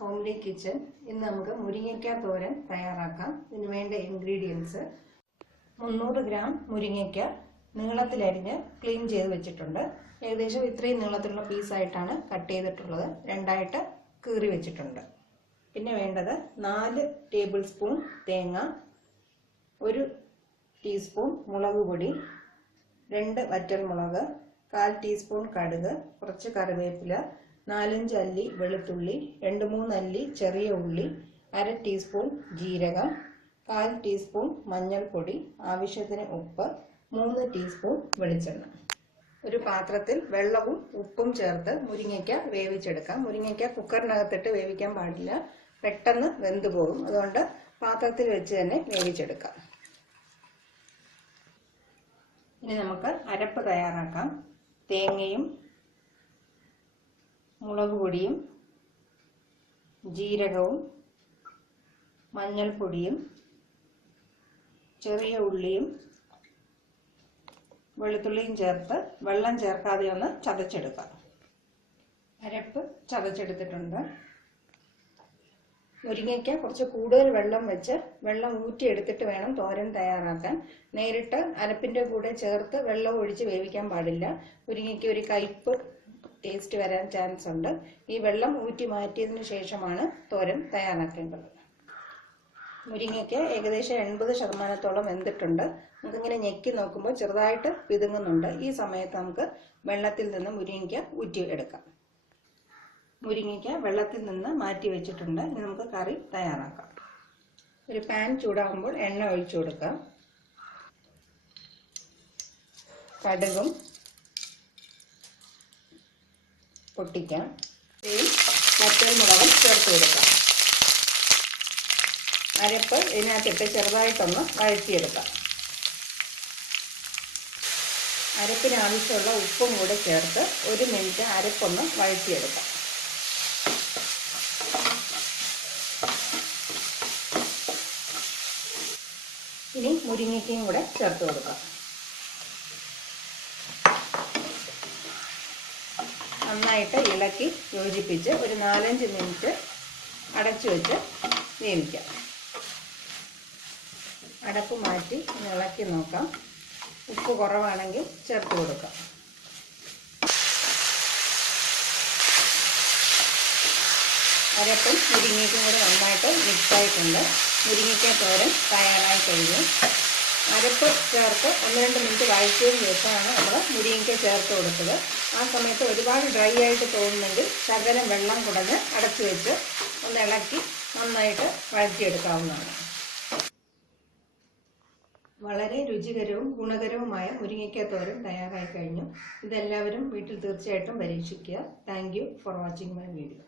Homely kitchen. ഇന്ന് നമുക്ക് മുരിങ്ങയ്ക്ക തോരൻ തയ്യാറാക്കാം. ഇതിന് വേണ്ട ഇൻഗ്രീഡിയൻസ്: 300 ഗ്രാം മുരിങ്ങയ്ക്ക നീളത്തിലരിഞ്ഞ് ക്ലീൻ ചെയ്ത് വെച്ചിട്ടുണ്ട്. ഏകദേശം ഇത്രയും നീളത്തിലുള്ള പീസായിട്ടാണ് കട്ട് ചെയ്തിട്ടുള്ളത്. രണ്ടായിട്ട് കീറി വെച്ചിട്ടുണ്ട്. പിന്നെ വേണ്ടത് 4 ടേബിൾ സ്പൂൺ തേങ്ങ, 1 ടീസ്പൂൺ മുളക് പൊടി, 2 വറ്റൽമുളക്, 1/4 ടീസ്പൂൺ കടുക്, കുറച്ച് കറിവേപ്പില, 4-5 അല്ലി വെളുത്തുള്ളി, 2-3 അല്ലി ചെറിയ ഉള്ളി, 1/2 ടീസ്പൂൺ ജീരകം, 1/4 ടീസ്പൂൺ മഞ്ഞൾപ്പൊടി, ആവശ്യത്തിന് ഉപ്പ്, 3 ടീസ്പൂൺ വെളിച്ചെണ്ണ. ഒരു പാത്രത്തിൽ വെള്ളവും ഉപ്പും ചേർത്ത് മുരിങ്ങയ്ക്ക വേവിച്ചെടുക്കാം. മുരിങ്ങയ്ക്ക കുക്കറിനകത്തിട്ട് വേവിക്കാൻ പാടില്ല, പെട്ടെന്ന് വെന്തു പോകും. അതുകൊണ്ട് പാത്രത്തിൽ വെച്ച് തന്നെ വേവിച്ചെടുക്കാം. ഇനി നമുക്ക് അരപ്പ് തയ്യാറാക്കാം. തേങ്ങയും മുളക് പൊടിയും ജീരകവും മഞ്ഞൾപ്പൊടിയും ചെറിയ ഉള്ളിയും വെളുത്തുള്ളിയും ചേർത്ത് വെള്ളം ചേർക്കാതെ ഒന്ന് ചതച്ചെടുക്കാം. അരപ്പ് ചതച്ചെടുത്തിട്ടുണ്ട്. മുരിങ്ങയ്ക്ക കുറച്ച് കൂടുതൽ വെള്ളം വെച്ച് വെള്ളം ഊറ്റിയെടുത്തിട്ട് വേണം തോരൻ തയ്യാറാക്കാൻ. നേരിട്ട് അരപ്പിൻ്റെ കൂടെ ചേർത്ത് വെള്ളം ഒഴിച്ച് വേവിക്കാൻ പാടില്ല. മുരിങ്ങയ്ക്ക് ഒരു കയ്പ്പ് ടേസ്റ്റ് വരാൻ ചാൻസ് ഉണ്ട്. ഈ വെള്ളം ഊറ്റി മാറ്റിയതിന് ശേഷമാണ് തോരൻ തയ്യാറാക്കേണ്ടത്. മുരിങ്ങയ്ക്ക് ഏകദേശം 80% വെന്തിട്ടുണ്ട്. നമുക്കിങ്ങനെ ഞെക്കി നോക്കുമ്പോൾ ചെറുതായിട്ട് പിതുങ്ങുന്നുണ്ട്. ഈ സമയത്ത് നമുക്ക് വെള്ളത്തിൽ നിന്ന് മുരിങ്ങയ്ക്ക ഊറ്റി എടുക്കാം. മുരിങ്ങയ്ക്ക വെള്ളത്തിൽ നിന്ന് മാറ്റി വെച്ചിട്ടുണ്ട്. ഇനി നമുക്ക് കറി തയ്യാറാക്കാം. ഒരു പാൻ ചൂടാകുമ്പോൾ എണ്ണ ഒഴിച്ചു കൊടുക്കാം. കടുകും പൊട്ടിക്കാം. വറ്റൽമുളകും ചേർത്ത് കൊടുക്കാം. അരപ്പ് ഇതിനകത്തിട്ട് ചെറുതായിട്ടൊന്ന് വഴറ്റിയെടുക്കാം. അരപ്പിന് ആവശ്യമുള്ള ഉപ്പും കൂടെ ചേർത്ത് 1 മിനിറ്റ് അരപ്പൊന്ന് വഴറ്റിയെടുക്കാം. ഇനി മുരിങ്ങയ്ക്കയും കൂടെ ചേർത്ത് കൊടുക്കാം. നന്നായിട്ട് ഇളക്കി യോജിപ്പിച്ച് ഒരു 4-5 മിനിറ്റ് അടച്ചു വെച്ച് വേവിക്കാം. അടപ്പ് മാറ്റി ഇളക്കി നോക്കാം. ഉപ്പ് കുറവാണെങ്കിൽ ചേർത്ത് കൊടുക്കാം. അരപ്പും മുരിങ്ങയ്ക്കും കൂടെ നന്നായിട്ട് മിക്സായിട്ടുണ്ട്. മുരിങ്ങയ്ക്ക തോരൻ തയ്യാറായി കഴിഞ്ഞു. അരപ്പ് ചേർത്ത് 1-2 മിനിറ്റ് വഴറ്റിയതിന് ശേഷമാണ് നമ്മൾ മുരിങ്ങയ്ക്ക ചേർത്ത് കൊടുത്തത്. ആ സമയത്ത് ഒരുപാട് ഡ്രൈ ആയിട്ട് തോന്നുന്നെങ്കിൽ ശകലം വെള്ളം കുടഞ്ഞ് അടച്ചു വെച്ച് ഒന്ന് ഇളക്കി നന്നായിട്ട് വഴറ്റിയെടുക്കാവുന്നതാണ്. വളരെ രുചികരവും ഗുണകരവുമായ മുരിങ്ങയ്ക്ക തോരൻ തയ്യാറായി കഴിഞ്ഞു. ഇതെല്ലാവരും വീട്ടിൽ തീർച്ചയായിട്ടും പരീക്ഷിക്കുക. Thank you for watching my video.